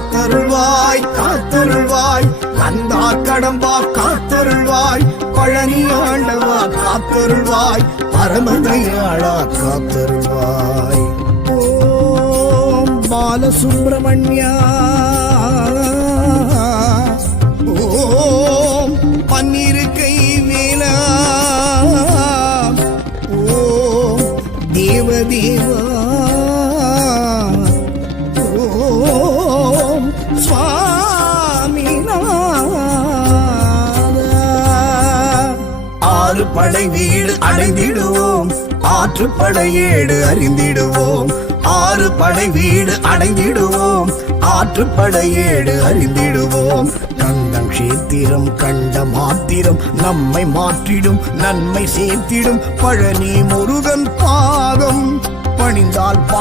காத்தருள்வாய் காத்தருள்வாய் கந்தா கடம்பா காத்தருள்வாய் பழனி ஆண்டவா காத்தருள்வாய் பரமதயாளா காத்தருள்வாய் ஓம் பாலசுப்ரமணியா ஓம் பன்னிருக்கை வேலா ஓம் தேவதேவா ஓம் சுவாமிநாதா ஆறு படை வீடு அடைந்திடுவோம் ஆற்றுப்படையேடு அறிந்திடுவோம் ஆறு படை வீடு அடைந்திடுவோம் ஆற்றுப்படையேடு அறிந்திடுவோம் கந்தம் கஷேத்திரம் கண்ட மாத்திரம் நம்மை மாற்றிடும் நன்மை சேர்த்திடும் பழனி முருகன் பாதம் பணிந்தால்